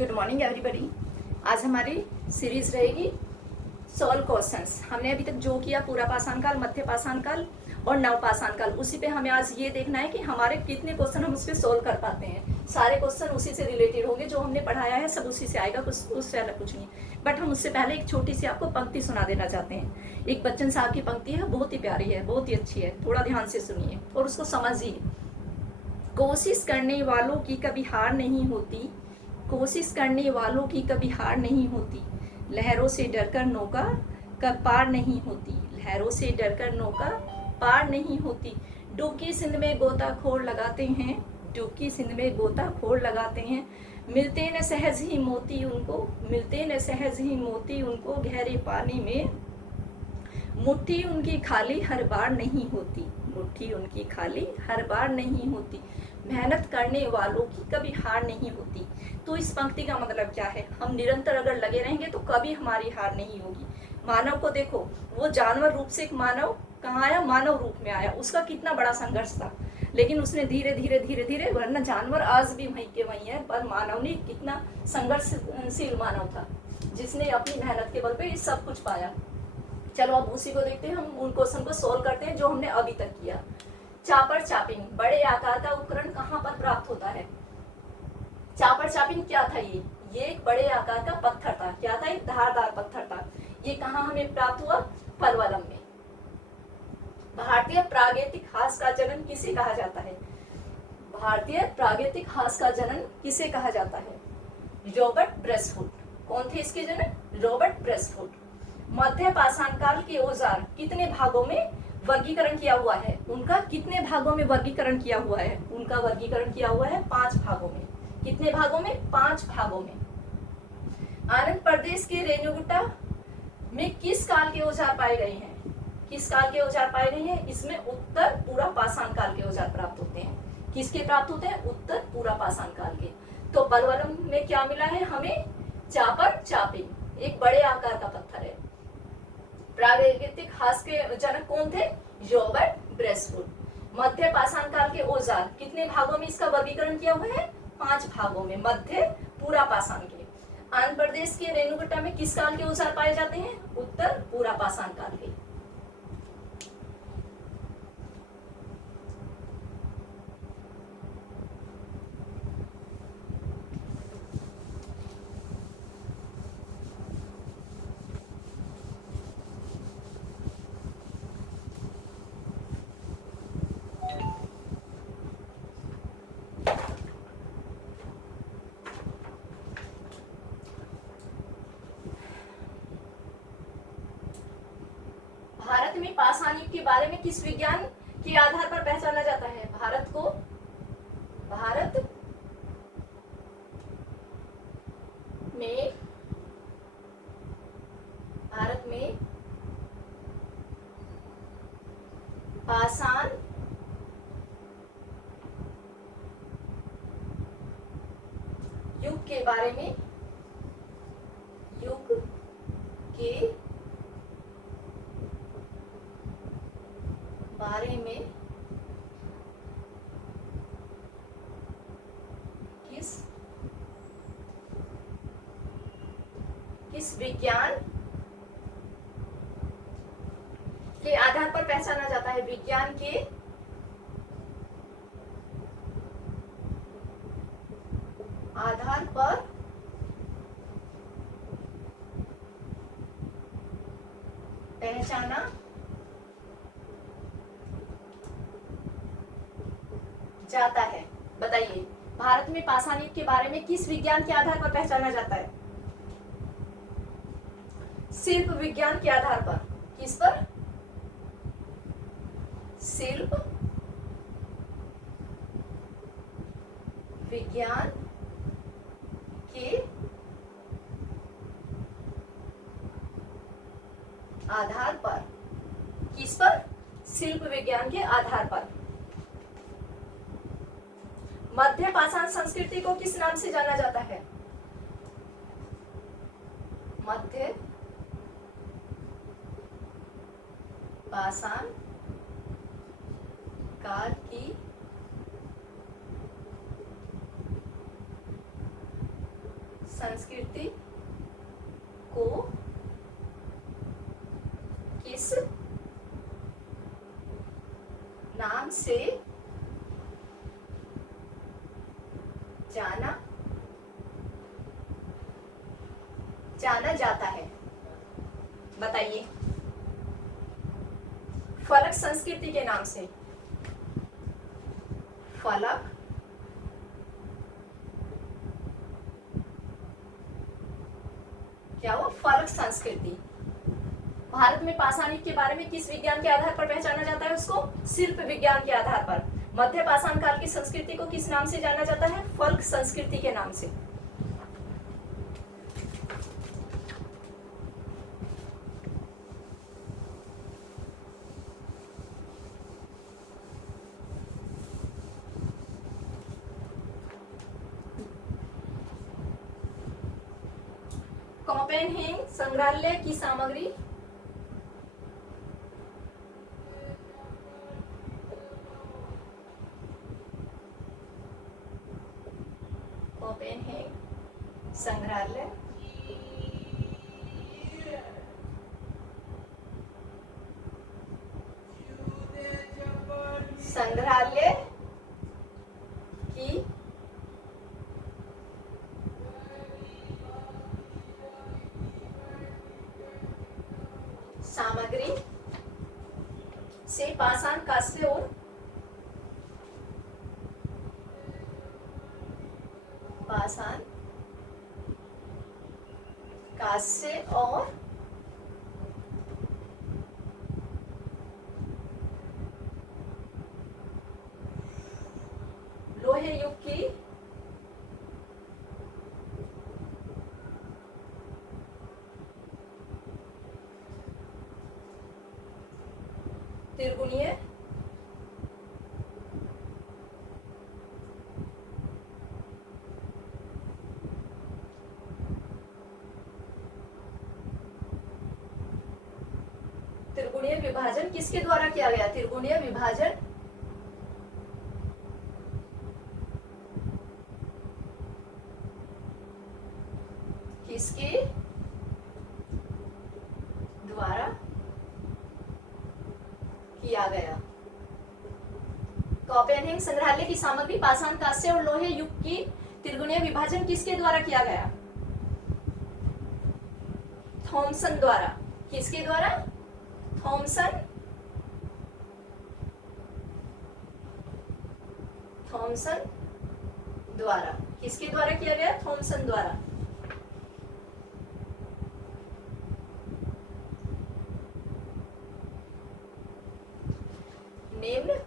Good morning everybody. आज हमारी series रहेगी सॉल्व क्वेश्चंस। हमने अभी तक जो किया पूरा पाषाण काल, मध्य पाषाण काल और नव पाषाण काल, उसी पे हमें आज ये देखना है कि हमारे कितने क्वेश्चन हम उस पर सॉल्व कर पाते हैं। सारे क्वेश्चन उसी से रिलेटेड होंगे, जो हमने पढ़ाया है सब उसी से आएगा, कुछ उससे अलग कुछ नहीं। बट हम उससे पहले एक छोटी सी आपको पंक्ति सुना देना चाहते हैं। एक बच्चन साहब की पंक्ति है, बहुत ही प्यारी है, बहुत ही अच्छी है, थोड़ा ध्यान से सुनिए और उसको समझिए। कोशिश करने वालों की कभी हार नहीं होती, कोशिश करने वालों की कभी हार नहीं होती, लहरों से डरकर नौका कब पार नहीं होती, लहरों से डरकर नौका पार नहीं होती। डुबकी सिंध में गोताखोर लगाते हैं, डुबकी सिंध में गोताखोर लगाते हैं, मिलते न सहज ही मोती उनको, मिलते न सहज ही मोती उनको, गहरे पानी में मुट्ठी उनकी खाली हर बार नहीं होती, मुट्ठी उनकी खाली हर बार नहीं होती, मेहनत करने वालों की कभी हार नहीं होती। तो इस पंक्ति का मतलब क्या है? हम निरंतर अगर लगे रहेंगे तो कभी हमारी हार नहीं होगी। मानव को देखो, वो जानवर रूप से एक मानव कहाँ आया? मानव रूप में आया। उसका कितना बड़ा संघर्ष था, लेकिन उसने धीरे धीरे धीरे धीरे, वरना जानवर आज भी वहीं के वहीं है, पर मानव ने कितना संघर्षशील मानव था, जिसने अपनी मेहनत के बल पे सब कुछ पाया। चलो अब उसी को देखते हैं, हम उन क्वेश्चन को सोल्व करते हैं जो हमने अभी तक किया। चापर चापिंग, बड़े आकार का उपकरण कहाँ पर प्राप्त होता है? चापर चापिंग क्या था? ये एक बड़े आकार का पत्थर था। क्या था? एक धारदार पत्थर था। ये कहाँ हमें प्राप्त हुआ? पलवलम में। भारतीय प्रागैतिक हास्य का जनन किसे कहा जाता है? भारतीय प्रागैतिक हास्य का जनन किसे कहा जाता है? रॉबर्ट ब्रेसफुट। कौन थे इसके जनक? रॉबर्ट ब्रेसफुट। मध्य पाषाण काल के औजार कितने भागों में वर्गीकरण किया हुआ है? उनका कितने भागों में वर्गीकरण किया हुआ है? उनका वर्गीकरण किया हुआ है 5 भागों में। कितने भागों में? 5 भागों में। आनंद प्रदेश के रेणुगुट्टा में किस काल के औजार पाए गए हैं? किस काल के औजार पाए गए हैं? इसमें उत्तर पूरा पाषाण काल के औजार प्राप्त होते हैं। किसके प्राप्त होते हैं? उत्तर पूरा पाषाण काल के। तो पलवलम में क्या मिला है हमें? चापर चापिंग, एक बड़े आकार का पत्थर है। प्रागैतिक हास्य के जनक कौन थे? रॉबर्ट ब्रेसफुट। मध्य पाषाण काल के औजार कितने भागों में इसका वर्गीकरण किया हुआ है? 5 भागों में। मध्य पूरा पाषाण के। आंध्र प्रदेश के रेणुगुट्टा में किस काल के औजार पाए जाते हैं? उत्तर पूरा पाषाण काल के। भारत में पाषाण युग के बारे में किस विज्ञान के आधार पर पहचाना जाता है? भारत में पाषाण युग के बारे में किस विज्ञान के आधार पर पहचाना जाता है? विज्ञान के आधार पर पहचाना जाता है। बताइए, भारत में पाषाण युग के बारे में किस विज्ञान के आधार पर पहचाना जाता है? शिल्प विज्ञान के आधार पर। किस पर? शिल्प विज्ञान के आधार पर। किस पर? शिल्प विज्ञान के आधार पर। मध्य पाषाण संस्कृति को किस नाम से जाना जाता है? मध्य पाषाण काल की संस्कृति को किस नाम से जाना जाता है? बताइए। फलक संस्कृति के नाम से, फलक क्या हुआ? फलक संस्कृति। भारत में पाषाण युग के बारे में किस विज्ञान के आधार पर पहचाना जाता है? उसको शिल्प विज्ञान के आधार पर। मध्य पाषाण काल की संस्कृति को किस नाम से जाना जाता है? फल्क संस्कृति के नाम से। कोपेनहेगन संग्रहालय की सामग्री कोपेनहेगन संग्रहालय की सामग्री से पाषाण, कांस्य और लोहे युग की त्रिगुणीय विभाजन किसके द्वारा किया गया? त्रिगुणीय विभाजन किसके द्वारा किया गया? कोपेनहेगन संग्रहालय की सामग्री पाषाण, कांस्य और लोहे युग की त्रिगुणीय विभाजन किसके द्वारा किया गया? थॉमसन द्वारा। किसके द्वारा? थॉमसन द्वारा। किसके द्वारा किया गया? थॉमसन द्वारा। निम्न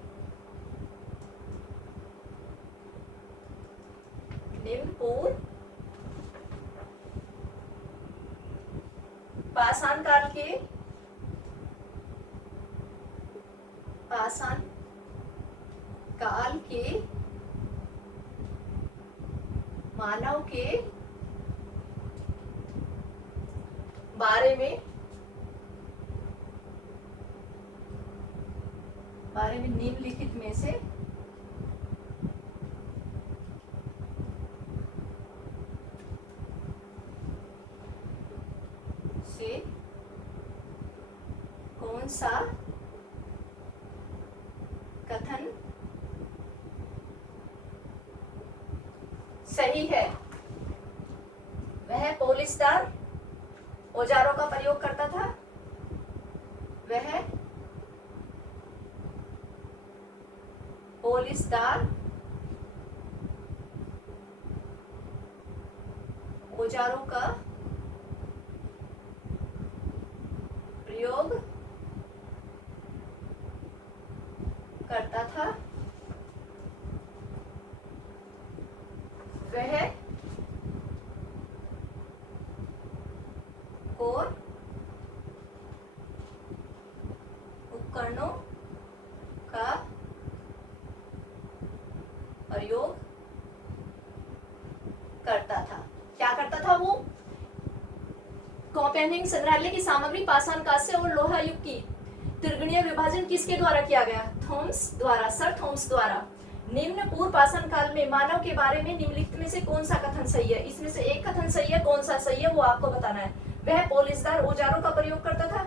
पूर्व पाषाण काल के मानव के बारे में निम्नलिखित में से कौन सा कथन सही है? वह पोलिसदार औजारों का प्रयोग करता था। वह पोलिसदार औजारों का प्रयोग करता था। वह और उपकरणों का प्रयोग करता था। क्या करता था वो? कोपेनहेगन संग्रहालय की सामग्री पाषाण, कांस्य और लोहा युग की त्रिगुणीय विभाजन किसके द्वारा किया गया? थॉमस द्वारा, सर थॉमस द्वारा। निम्न पूर्व पाषाण काल में मानव के बारे में निम्नलिखित में से कौन सा कथन सही है? इसमें से एक कथन सही है, कौन सा सही है वो आपको बताना है। वह पोलिसदार औजारों का प्रयोग करता था,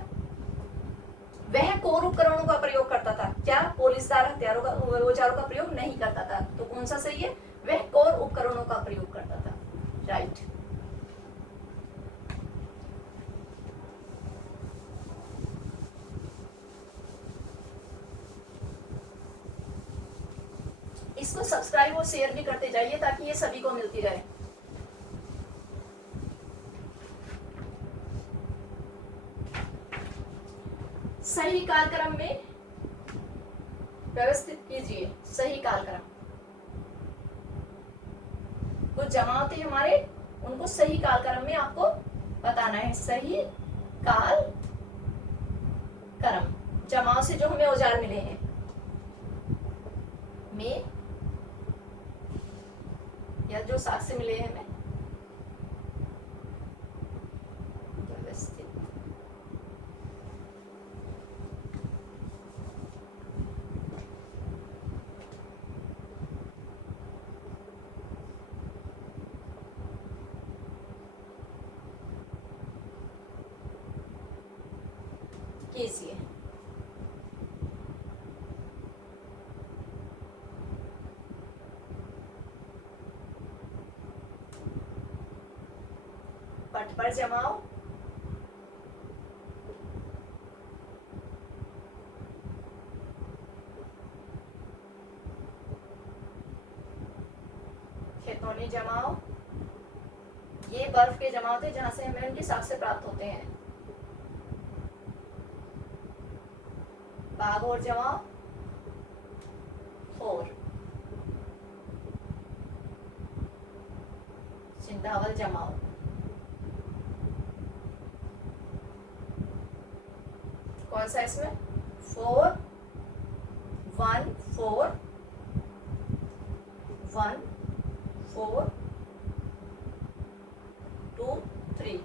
वह कौर उपकरणों का प्रयोग करता था, क्या पोलिसदार हथियारों का औजारों का प्रयोग नहीं करता था? तो कौन सा सही है? वह कौर उपकरणों का प्रयोग करता था, राइट। इसको सब्सक्राइब और शेयर भी करते जाइए ताकि ये सभी को मिलती रहे। सही कालक्रम में व्यवस्थित कीजिए, सही कालक्रम। कुछ जमाव थे हमारे, उनको सही कालक्रम में आपको बताना है। सही काल क्रम, जमाव से जो हमें औजार मिले हैं में या जो साक्ष्य मिले हैं हमें, व्यवस्थित कीजिए। पट पर जमाओ, खेतौनी जमाओ, ये बर्फ के जमाव थे जहां से हमें उनके साक्ष्य प्राप्त होते हैं। बाघोर जमाव, फोर, सिंधावल जमाव, कौन सा इसमें? 4 1 4 1 4 2 3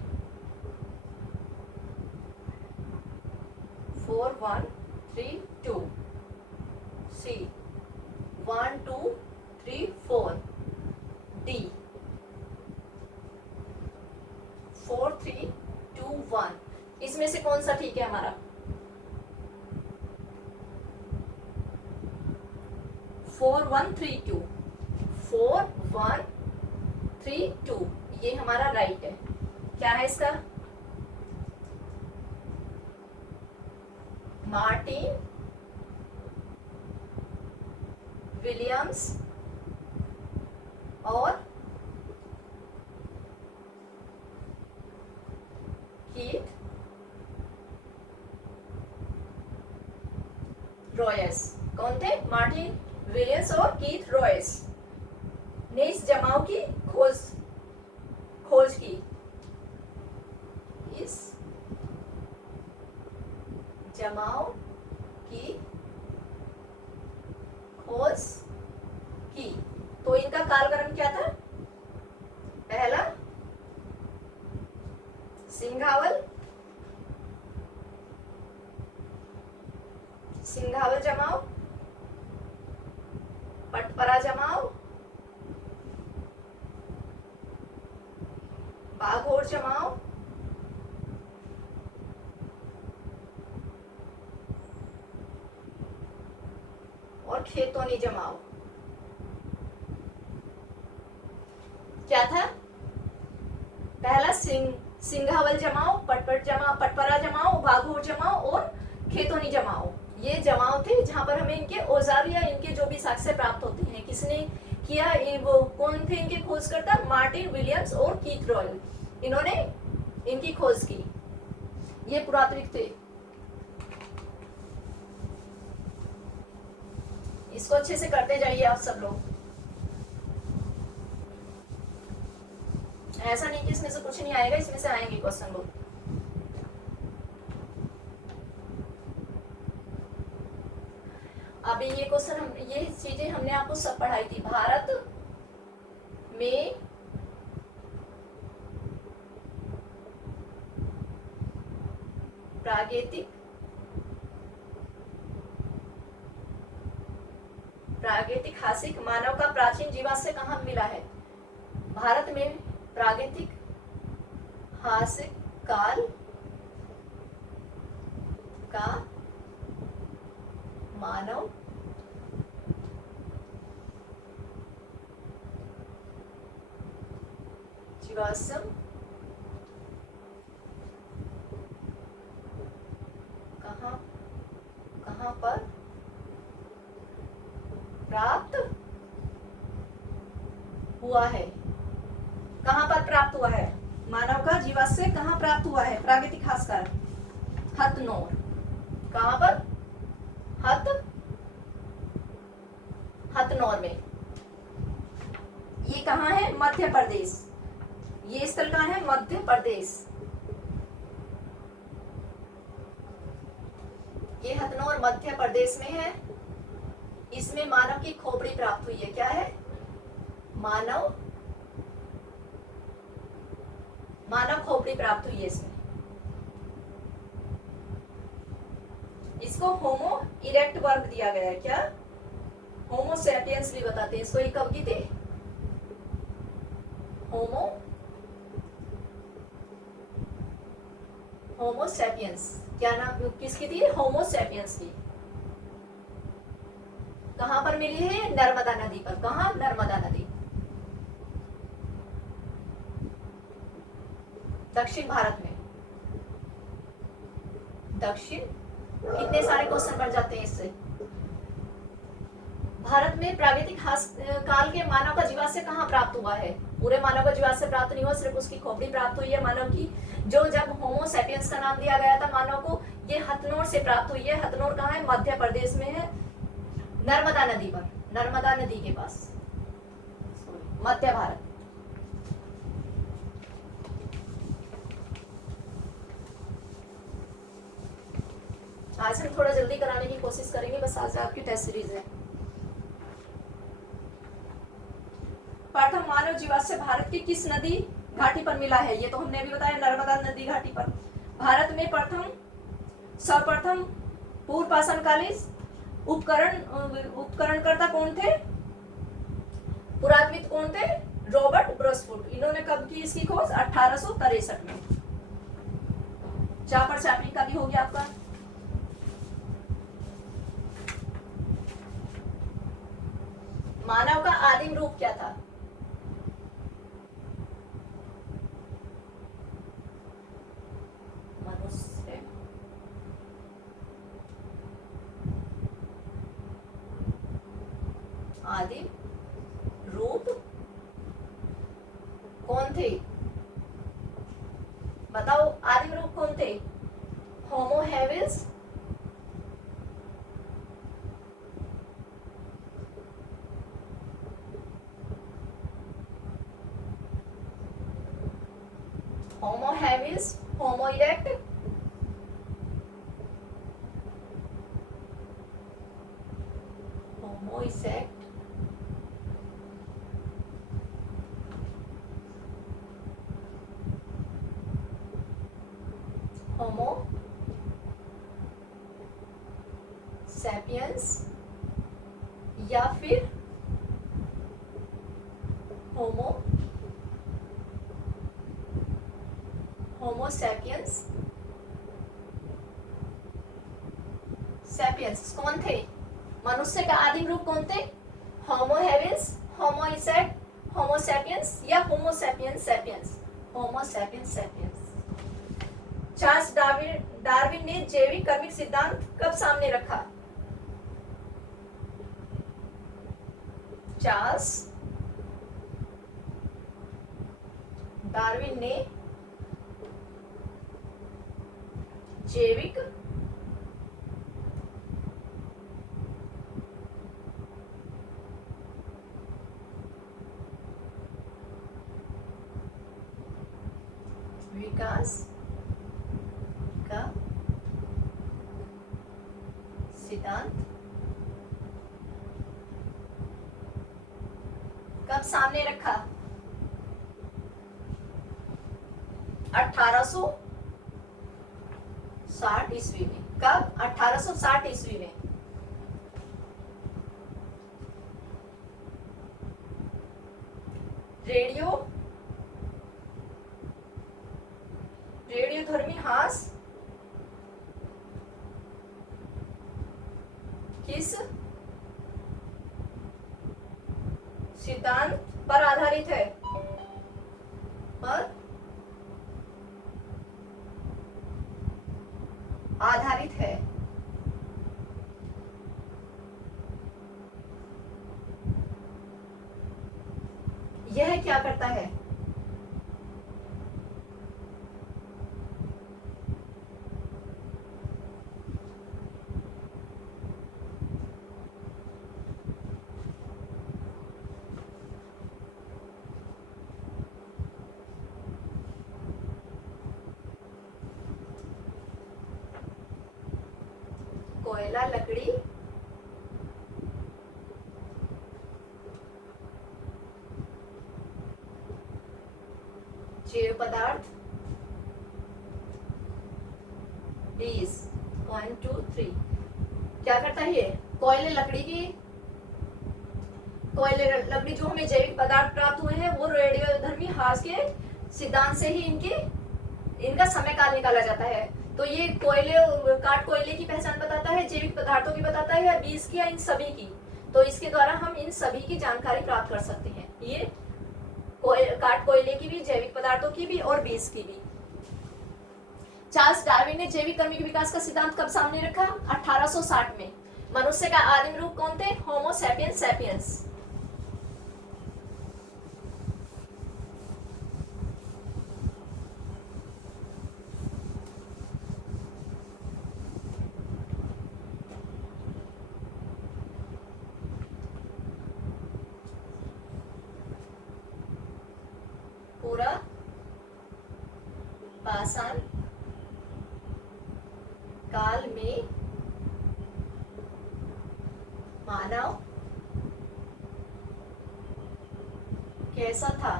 4 1 3 2 C 1 2 3 4 D 4 3 2 1। इसमें से कौन सा ठीक है हमारा? 4 1 3 2 4 1 3 2, ये हमारा राइट है। क्या है इसका? मार्टिन विलियम्स और कीथ रॉयस। कौन थे? मार्टिन विलियम्स और कीथ रॉयस ने इस जमाव की खोज की। इस जमाव की खोज की। तो इनका कालक्रम क्या था? पहला सिंघावल जमाव, पटपरा जमाव, बाघोर जमाव, और खेतौनी जमाव। क्या था? पहला सिंघावल जमाव, पटपरा जमाव, बाघोर जमाव और खेतौनी जमाव। ये जमाव थे जहां पर हमें इनके औजार या इनके जो भी साक्ष्य प्राप्त होते हैं। किसने किया? वो कौन थे इनके खोजकर्ता? मार्टिन विलियम्स और कीथ रॉयल, इन्होंने इनकी खोज की। ये पुरातात्विक थे। इसको अच्छे से करते जाइए आप सब लोग। ऐसा नहीं कि इसमें से कुछ नहीं आएगा, इसमें से आएंगे क्वेश्चन बुक। अभी ये क्वेश्चन ये चीजें हमने आपको सब पढ़ाई थी। भारत में प्रागैतिक प्रागैतिहासिक मानव का प्राचीन जीवाश्म कहाँ मिला है? भारत में प्रागैतिहासिक काल का मानव जीवाश्म कहाँ पर प्राप्त हुआ है? कहाँ पर प्राप्त हुआ है? मानव का जीवाश्म कहाँ प्राप्त हुआ है? प्रागैतिहासिक हथनोर। कहाँ पर? हथनोर में। ये कहाँ है? मध्य प्रदेश। ये स्थल कहाँ है? मध्य प्रदेश। ये हथनोर मध्य प्रदेश में है। इसमें मानव की खोपड़ी प्राप्त हुई है। क्या है? मानव खोपड़ी प्राप्त हुई है इसमें। इसको होमो इरेक्ट वर्ग दिया गया है। क्या? होमो सैपियंस भी बताते हैं इसको। ये कब की थी? Homo sapiens. क्या नाम किसकी थी? होमो सैपियंस की। कहां पर मिली है? नर्मदा नदी पर। कहां? नर्मदा नदी, दक्षिण भारत में। दक्षिण। कितने सारे क्वेश्चन बन जाते हैं इससे। भारत में प्रागैतिक काल के मानव का जीवाश्म कहाँ प्राप्त हुआ है? पूरे मानव का जीवाश्म प्राप्त नहीं हुआ, सिर्फ उसकी खोपड़ी प्राप्त हुई है मानव की। जो जब होमो सैपियंस का नाम दिया गया था मानव को, ये हथनोर से प्राप्त हुई है। हथनोर कहाँ है? मध्य प्रदेश में है, नर्मदा नदी पर, नर्मदा नदी के पास, मध्य भारत। आज हम थोड़ा जल्दी कराने की कोशिश करेंगे, बस आज आपकी टेस्ट सीरीज है। प्रथम मानव जीवाश्म भारत की किस नदी घाटी पर मिला है? ये तो हमने अभी बताया, नर्मदा नदी घाटी पर। भारत में सर्वप्रथम पूर्व पाषाणकालीन उपकरणकर्ता कौन थे? पुरातत्वविद कौन थे? रॉबर्ट ब्रसफुट। इन्होंने कब की इसकी खोज? 1863 में। चापर चैपलिंग का भी हो गया आपका। मानव का आदिम रूप क्या था? मनुष्य। आदिम रूप कौन थे? बताओ, आदिम रूप कौन थे? होमो हैबिलिस, होमो हैबिलिस, होमो इरेक्ट, होमो इसेक्ट, होमो सैपियंस, या फिर होमो सैपियंस। सैपियंस कौन थे? मनुष्य का आदिम रूप कौन थे? होमो हैबिलिस, होमो इसेक्ट, होमो सैपियंस, या Homo sapiens sapiens? Homo sapiens sapiens. Charles Darwin ने जैविक कर्मिक सिद्धांत कब सामने रखा? चार्ल्स डार्विन ने जैविक विकास का सिद्धांत कब सामने रखा? 1860 ईस्वी में। कब? 1860 ईस्वी में। रेडियो रेडियोधर्मी हास किस सिद्धांत पर आधारित है? पर आधारित है। यह क्या करता है? कोयला, लकड़ी, जैव पदार्थ, 1 2 3 क्या करता है ये? कोयले लकड़ी जो हमें जैविक पदार्थ प्राप्त हुए हैं वो रेडियोधर्मी हास के सिद्धांत से ही इनका समय काल निकाला जाता है। तो ये काट कोयले की पहचान बताता है, जैविक पदार्थों की बताता है, या बीज की, या इन सभी की। तो इसके द्वारा हम इन सभी की जानकारी प्राप्त कर सकते हैं। ये काट कोयले की भी, जैविक पदार्थों की भी और बीज की भी। चार्ल्स डार्विन ने जैविक कर्मी के विकास का सिद्धांत कब सामने रखा? 1860 में। मनुष्य का आदिम रूप कौन थे? Homo sapiens sapiens. पूरा पाषाण काल में मानव कैसा था?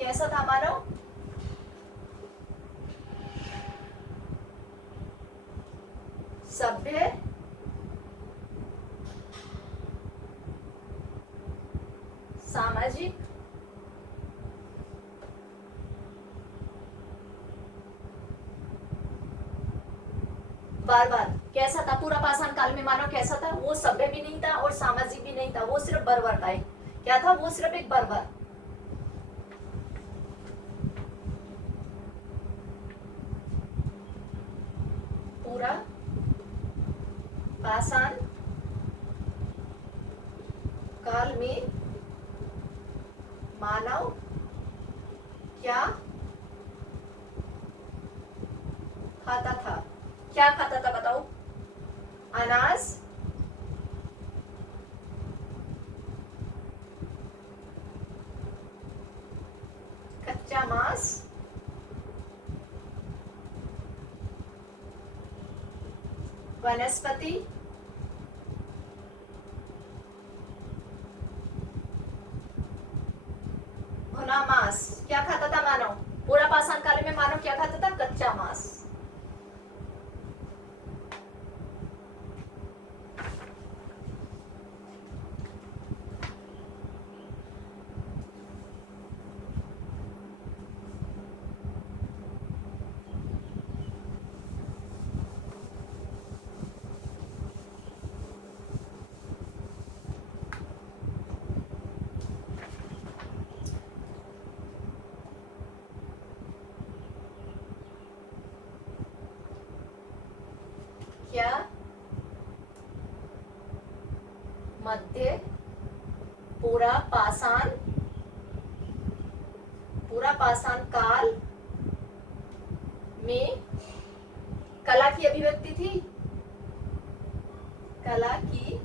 कैसा था मानव? सभ्य, सामाजिक, बार कैसा था? पूरा पाषाण काल में मानव कैसा था? वो सभ्य भी नहीं था और सामाजिक भी नहीं था, वो सिर्फ बर्बर था। क्या था? वो सिर्फ एक बर्बर। पूरा पाषाण काल में मानव क्या खाता था? क्या खाता था बताओ? अनाज, कच्चा मांस, वनस्पति, भुना मांस। क्या खाता था मानव? पूरा पाषाण काल में मानव क्या खाता था? कच्चा मांस। क्या मध्य पूरा पाषाण काल में कला की अभिव्यक्ति थी? कला की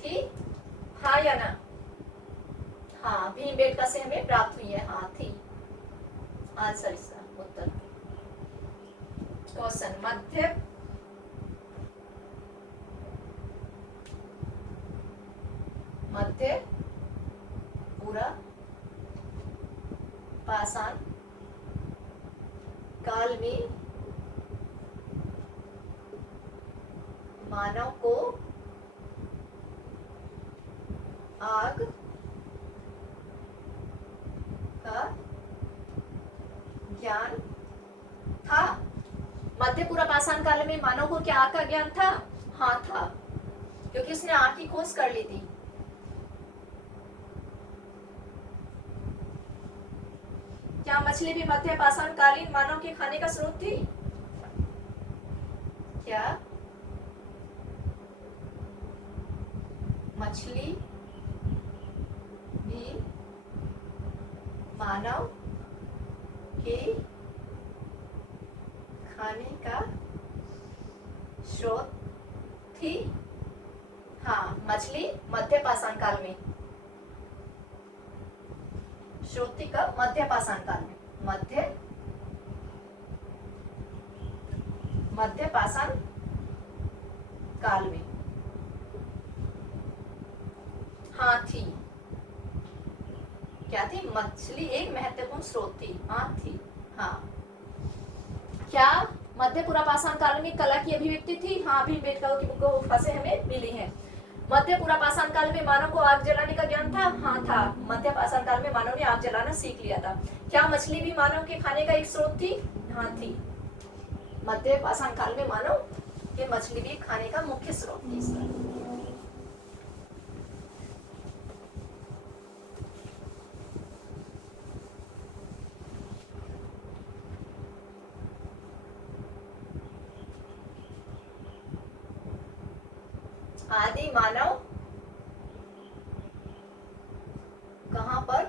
थी? हाँ या ना? हाँ, भीमबेटका से हमें प्राप्त हुई है। हाँ थी आंसर इसका उत्तर। क्वेश्चन, मध्य पूरा पाषाण काल में मानव को आग का ज्ञान था। मध्य पूर्व पाषाण काल में मानव को क्या आग का ज्ञान था? हाँ था, क्योंकि उसने आग की खोज कर ली थी। क्या मछली भी मध्य पाषाण कालीन मानव के खाने का स्रोत थी? क्या मछली भी मानव के खाने का स्रोत थी? हाँ, मछली मध्य पाषाण काल में स्रोत थी। कब? मध्य पाषाण काल में। मध्य पाषाण काल में हाँ थी। क्या थी? मछली एक महत्वपूर्ण स्रोत थी। हाँ थी। हाँ। क्या मध्य पूर्व पाषाण काल में कला की अभिव्यक्ति थी? हाँ, भीमबेटका की गुफा से हमें मिली है। मध्य पूर्व पाषाण काल में मानव को आग जलाने का ज्ञान था? हाँ था। मध्य पाषाण काल में मानव ने आग जलाना सीख लिया था। क्या मछली भी मानव के खाने का एक स्रोत थी? हाँ थी। मध्य पाषाण काल में मानव के मछली भी खाने का मुख्य स्रोत थी। इसका आदि मानव कहां पर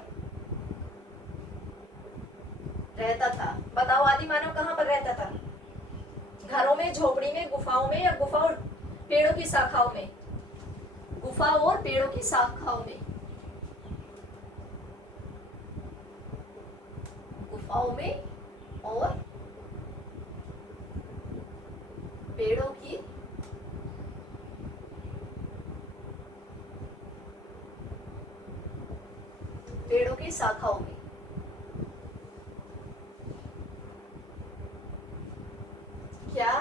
रहता था? बताओ, आदि मानव कहां पर रहता था? घरों में, झोपड़ी में, गुफाओं में, या गुफा और पेड़ों की शाखाओं में? गुफा और पेड़ों की शाखाओं में। गुफाओं में और पेड़ों की शाखाओं में। क्या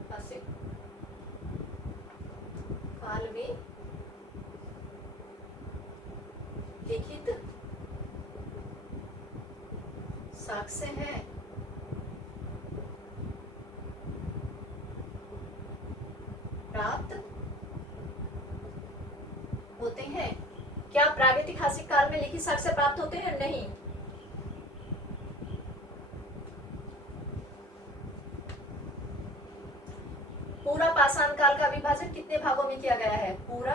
क्लासिक काल में लिखित साक्ष्य हैं? प्राप्त होते हैं? क्या प्रागैतिहासिक काल में लिखित साक्ष्य प्राप्त होते हैं? नहीं। पूरा पाषाण काल का विभाजन कितने भागों में किया गया है? पूरा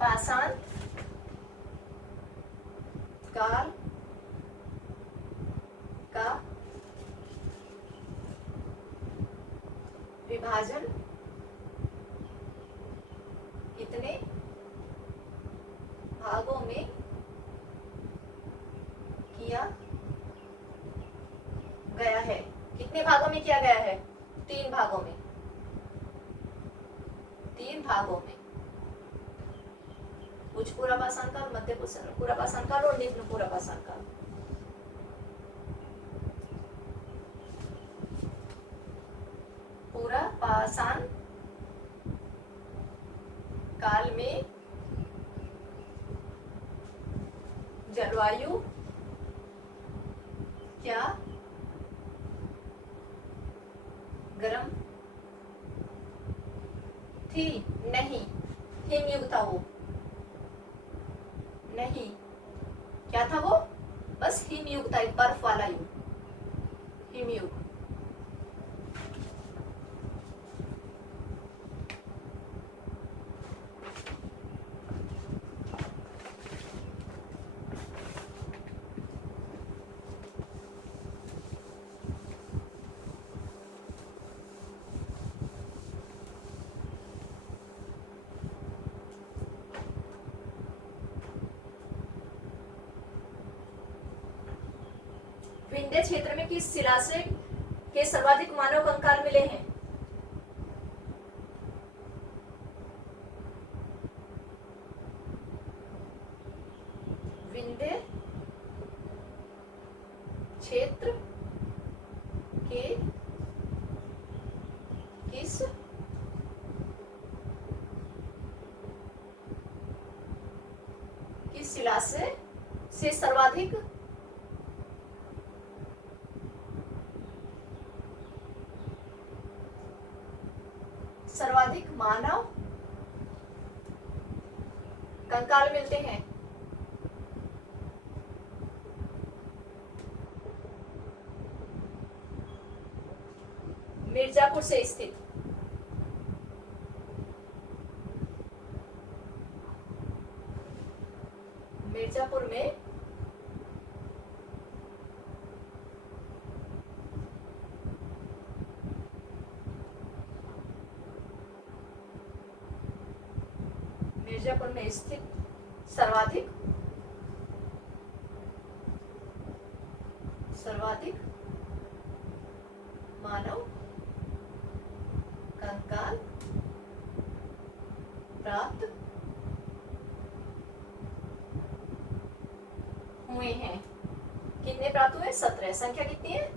पाषाण काल का विभाजन कितने भागों में किया गया है? कितने भागों में किया गया है? 3 भागों में। 3 भागों में। उच्च पूरा पाषाण काल, मध्य पूरा पाषाण काल और निम्न पूरा पाषाण काल। पूरा पाषाण काल में जलवायु क्या गर्म थी? नहीं। हिमयुग था वो। नहीं। क्या था वो? बस हिमयुग था, एक बर्फ वाला युग, हिमयुग। विंध्य क्षेत्र में किस शिलाश्रय के सर्वाधिक मानव कंकाल मिले हैं? इसमें सर्वाधिक मानव कंकाल मिलते हैं। मिर्जापुर से स्थित मिर्जापुर में स्थित सर्वाधिक मानव कंकाल प्राप्त हुए हैं। कितने प्राप्त हुए? 17। संख्या कितनी है?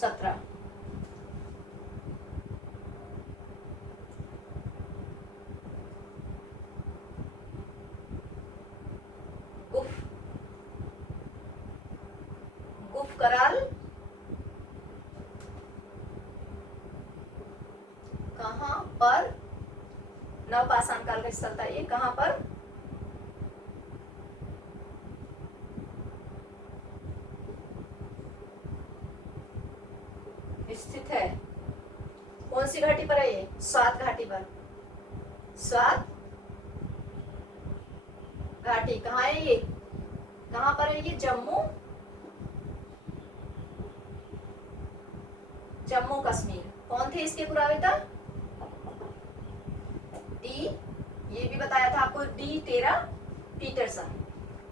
17। कराल कहां पर नवपाषाण काल का स्थल था? ये कहां पर स्थित है? कौन सी घाटी पर है ये? स्वात घाटी पर। स्वात घाटी कहाँ है ये? कहां पर है ये? जम्मू कश्मीर। कौन थे इसके पुरावेता? डी, ये भी बताया था आपको, डी टेरा पीटरसन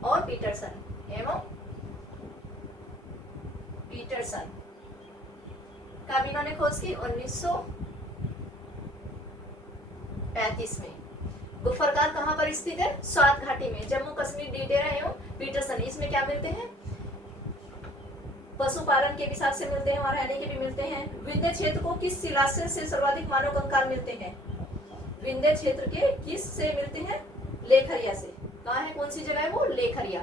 और पीटरसन एवं पीटरसन कब इन्होंने खोज की? 1935 में। गुफरकाल कहाँ पर स्थित है? स्वात घाटी में। जम्मू कश्मीर, डी टेरा एवं पीटरसन। इसमें क्या मिलते हैं? पशुपालन के हिसाब से मिलते हैं, वहां रहने के भी मिलते हैं। विंध्य क्षेत्र को किस शिलाशय से सर्वाधिक मानव कंकाल मिलते हैं? विंध्य क्षेत्र के किस से मिलते हैं? लेखरिया से। कहाँ है? कौन सी जगह है वो? लेखरिया।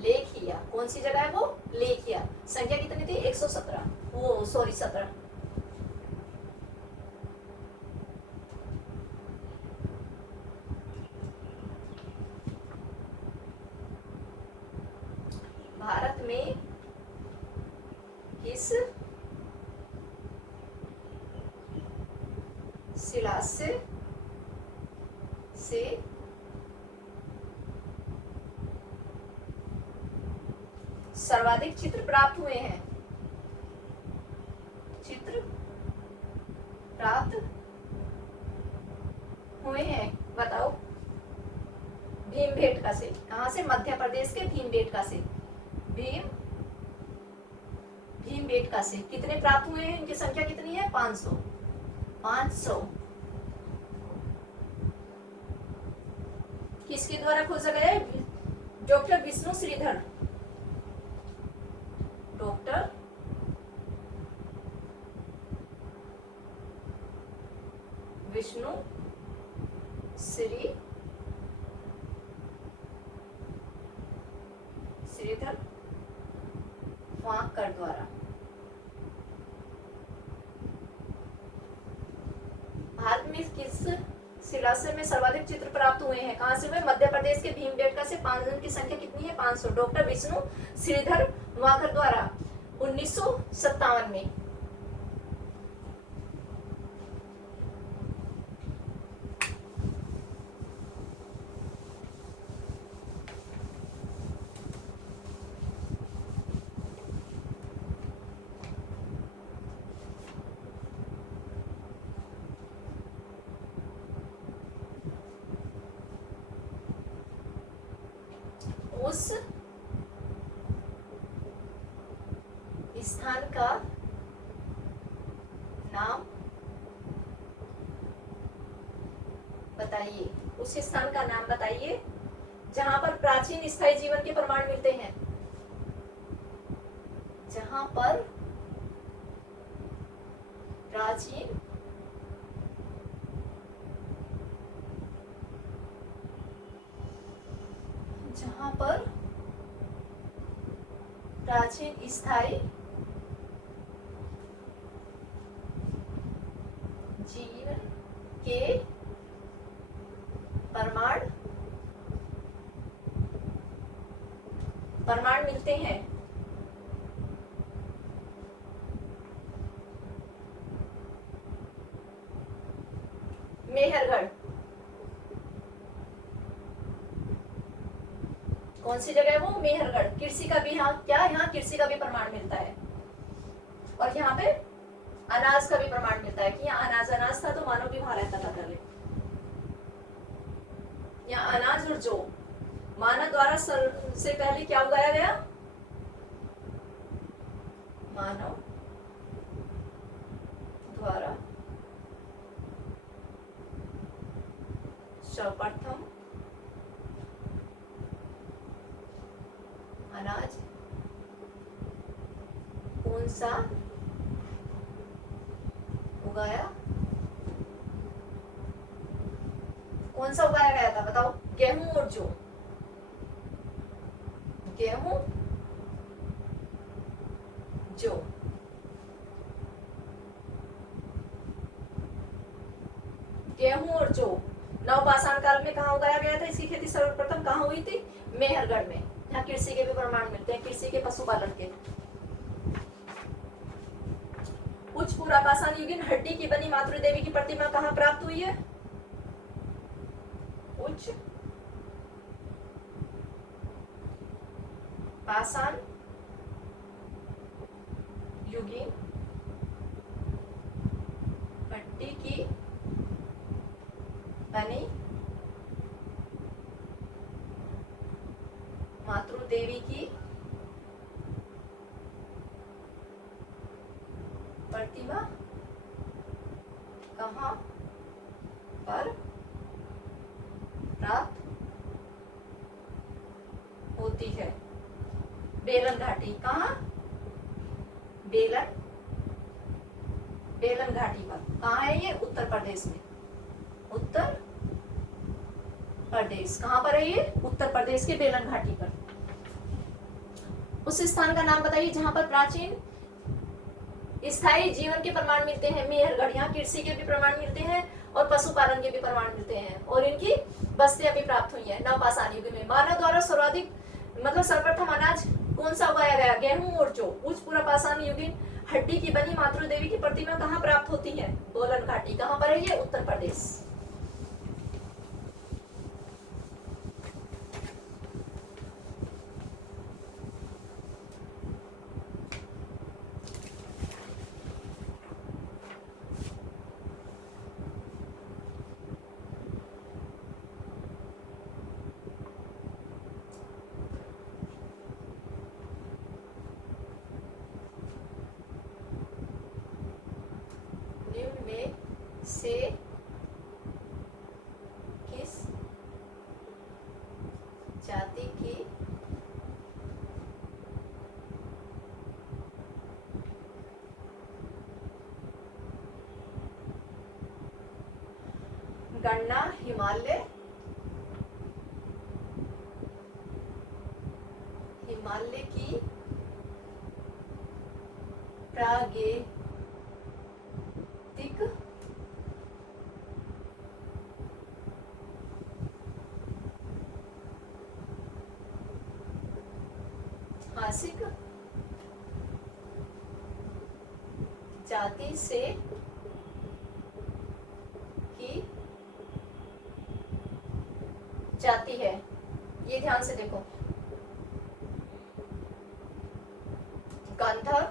लेखिया। कौन सी जगह है वो? लेखिया। संख्या कितनी थी? 117। वो सॉरी 17। भारत में किस शिलाशय से सर्वाधिक चित्र प्राप्त हुए हैं? चित्र प्राप्त हुए हैं, बताओ। भीमबेटका से। कहां से? मध्य प्रदेश के भीमबेटका से। भीमबेटका से कितने प्राप्त हुए हैं? इनकी संख्या कितनी है? 500। 500 किसके द्वारा खोजा गया है? Doctor Vishnu Shridhar. Doctor Vishnu Shridhar wanker द्वारा। भारत में किस शिलाशय में सर्वाधिक चित्र प्राप्त हुए हैं? कहां से हुए? मध्य प्रदेश के भीमबेटका से। 5 की संख्या कितनी है? 500। डॉक्टर विष्णु श्रीधर वांकर द्वारा 1957 में। उस स्थान का नाम बताइए। उस स्थान का नाम बताइए जहां पर प्राचीन स्थायी जीवन के प्रमाण मिलते हैं। जहां पर प्राचीन स्थायी जीवन के प्रमाण मिलते हैं। मेहरगढ़ कौन सी जगह है वो? मेहरगढ़। कृषि का भी यहाँ क्या, यहाँ कृषि का भी प्रमाण मिलता है और यहाँ पे अनाज का भी प्रमाण मिलता है कि यहाँ अनाज था तो मानव भी वहां रहता था पहले। यहाँ अनाज और जौ मानव द्वारा से पहले क्या उगाया गया? मानव द्वारा सर्वप्रथम अनाज कौन सा उगाया गया था? बताओ। गेहूं और जौ। गेहूं जौ। गेहूं और जौ नवपाषाण काल में कहाँ उगाया गया था? इसकी खेती सर्वप्रथम कहाँ हुई थी? मेहरगढ़ में। यहाँ कृषि के भी प्रमाण मिलते हैं, कृषि के, पशुपालन के। उच्च पुरापाषाण युगीन हड्डी की बनी मातृ देवी की प्रतिमा कहाँ प्राप्त हुई है? उच्च पाषाण युगीन हड्डी की बनी मातृ देवी की प्रतिमा कहाँ पर प्राप्त होती है? बेलन घाटी। कहाँ? बेलन घाटी पर। कहाँ है ये? उत्तर प्रदेश में। उत्तर प्रदेश। कहाँ पर है ये? उत्तर प्रदेश के बेलन घाटी पर। उस स्थान का नाम बताइए जहां पर प्राचीन स्थायी जीवन के प्रमाण मिलते हैं। मेहरगढ़। यहाँ कृषि के भी प्रमाण मिलते हैं और पशुपालन के भी प्रमाण मिलते हैं और इनकी बस्तियां भी प्राप्त हुई हैं नवपाषाण युग में। मानव द्वारा सर्वप्रथम अनाज कौन सा उगाया गया? गेहूं और जौ। उच्च पुरापाषाण युगीन हड्डी की बनी मातृ देवी की प्रतिमा कहाँ प्राप्त होती है? बेलन घाटी। कहाँ पर है ये? उत्तर प्रदेश। में से किस जाति की गणना हिमालय की प्रागैतिक जाति से की जाती है। ये ध्यान से देखो। गंधर्व,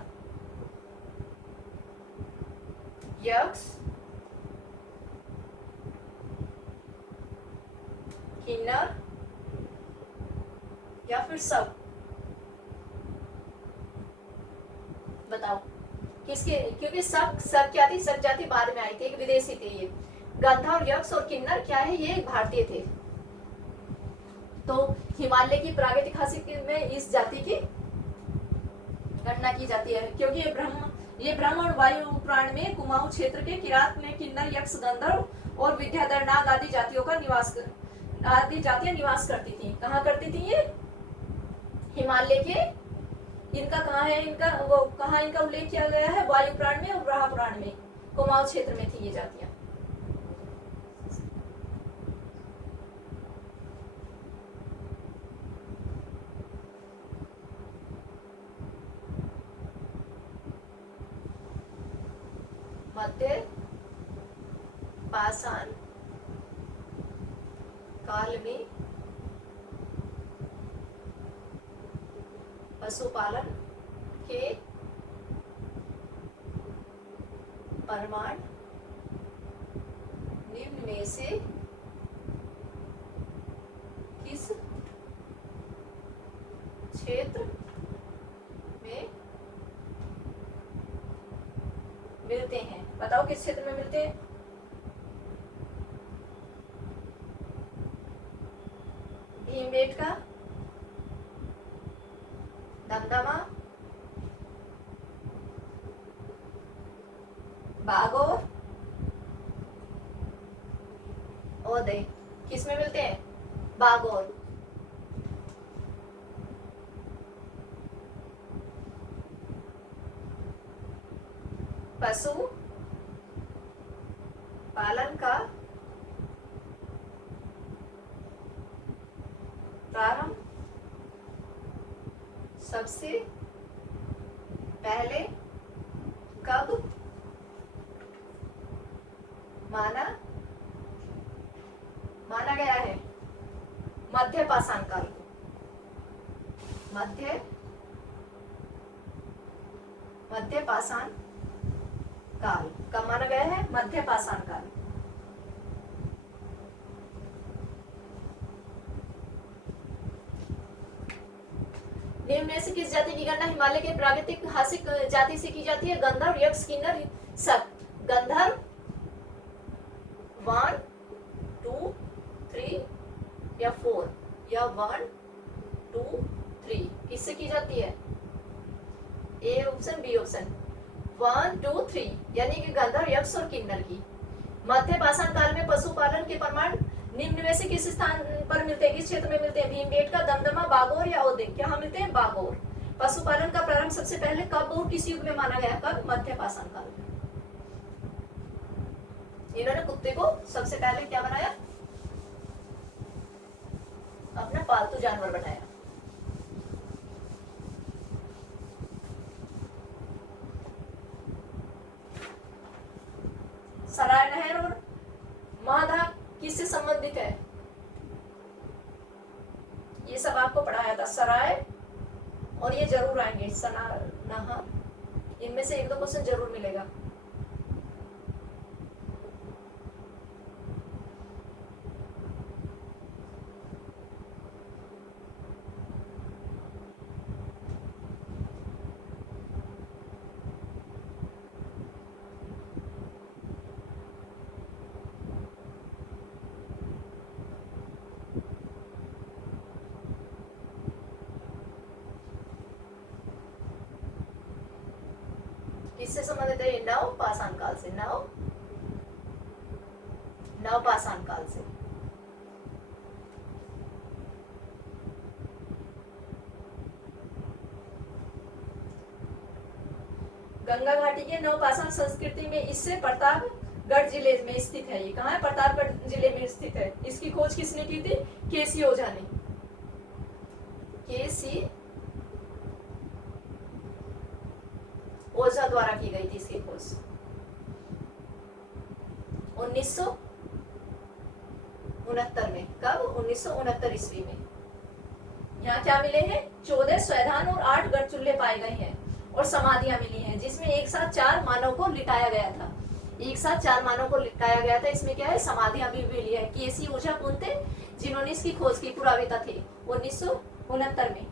यक्ष, किन्नर या फिर सब। बताओ किसके? क्योंकि सब क्या थी? सब जाति बाद में आई थी, एक विदेशी थे ये। गंधर्व, यक्ष और किन्नर क्या है? ये भारतीय थे। तो हिमालय की प्रागैतिक में इस जाति की गणना की जाती है, क्योंकि ये ब्रह्म और वायु पुराण में कुमाऊं क्षेत्र के किरात में किन्नर, यक्ष, गंधर्व और विद्याधर नाग आदि जातियां निवास करती थी। कहाँ करती थी ये? हिमालय के, इनका कहाँ है, इनका वो कहाँ इनका उल्लेख किया गया है? वायु पुराण में और ब्रह्म पुराण में। कुमाऊं क्षेत्र में थी ये जातियां। मध्य पाषाण काल में पशुपालन के प्रमाण निम्न में से किस क्षेत्र में मिलते हैं? बताओ किस क्षेत्र में मिलते हैं? भीमबेटका, दमदमा, बागोर, ओदय। किस में मिलते हैं? बागोर। पशु पालन का प्रारंभ सबसे पहले कब माना गया है? मध्य पाषाण काल को। मध्य पाषाण काल कब माना गया है? मध्य पाषाण काल। निम्न में से किस जाति की गणना हिमालय के प्रागैतिहासिक जाति से की जाती है? गंधर्व, यक्ष, किन्नर, शक। गंधर्व 1 2 3 या 4 या 1 2 3 किससे की जाती है? A option, B option. 1 2 3 यानी कि गंधर्व, यक्ष और किन्नर की। मध्य पाषाण काल में पशुपालन के प्रमाण निम्न में से किस स्थान पर मिलते हैं? किस क्षेत्र में मिलते हैं? भीमबेटका, दमदमा, बागोर या ओदे? क्या मिलते हैं? बागोर। पशुपालन का प्रारंभ सबसे पहले कब और किस युग में माना गया? कब? मध्य पाषाण काल में। इन्होंने कुत्ते को सबसे पहले क्या बनाया? अपना पालतू जानवर बनाया। सराय नहर और महादा किससे संबंधित है? ये सब आपको पढ़ाया था। सराय और ये जरूर आएंगे, सना नहा, इनमें से एक दो क्वेश्चन जरूर मिलेगा। किससे संबंधित है? नव पाषाण काल से। नव पाषाण काल से। गंगा घाटी के नव पाषाण संस्कृति में इससे प्रतापगढ़ जिले में स्थित है। ये कहाँ है? प्रतापगढ़ जिले में स्थित है। इसकी खोज किसने की थी? केसी ओझा ने। केसी ओझा द्वारा की गई थी इसकी खोज 1969 में। कब? 1969 ईस्वी में। यहाँ क्या मिले हैं? 14 स्वैधान और 8 गढ़चुल्हे पाए गए हैं और समाधियां मिली हैं, जिसमें एक साथ 4 मानव को लिटाया गया था। एक साथ 4 मानव को लिटाया गया था। इसमें क्या है? समाधियां भी मिली है। केसी ओझा कौन थे? जिन्होंने इसकी खोज की, पुरावेता थे 1969 में।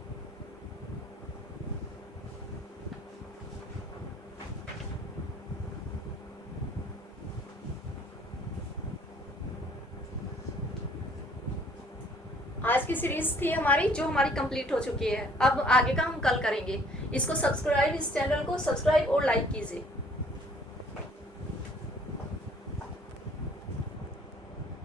आज की सीरीज थी हमारी, जो हमारी कंप्लीट हो चुकी है। अब आगे का हम कल करेंगे। इसको सब्सक्राइब, इस चैनल को सब्सक्राइब और लाइक कीजिए।